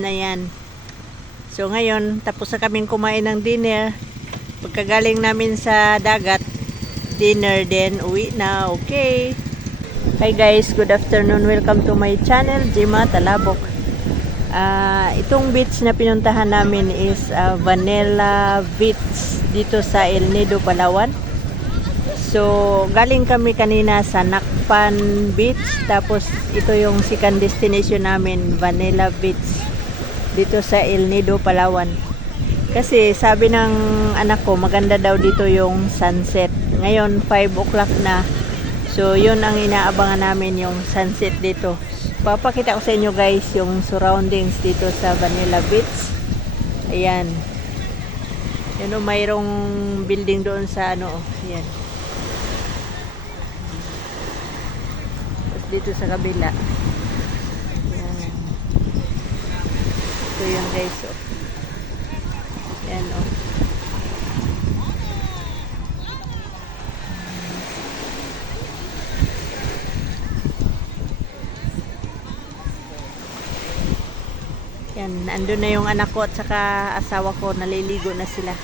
na yan. So ngayon, tapos na kaming kumain ng dinner. Pagkagaling namin sa dagat, dinner din, uwi na. Okay. Hi guys, good afternoon. Welcome to my channel, Jima Talabok. Itong beach na pinuntahan namin is Vanilla Beach dito sa El Nido, Palawan. So, galing kami kanina sa Nakpan Beach. Tapos, ito yung second destination namin, Vanilla Beach. Dito sa El Nido, Palawan. Kasi, sabi ng anak ko, maganda daw dito yung sunset. Ngayon, 5 o'clock na. So, yun ang inaabangan namin, yung sunset dito. Papakita ko sa inyo guys, yung surroundings dito sa Vanilla Beach. Ayan. Yan o, mayroong building doon sa ano, ayan. Dito sa kabila. Ayan. Ito yun guys. Oh. Ayan o. Oh. Yan. Andun na yung anak ko at saka asawa ko. Naliligo na sila.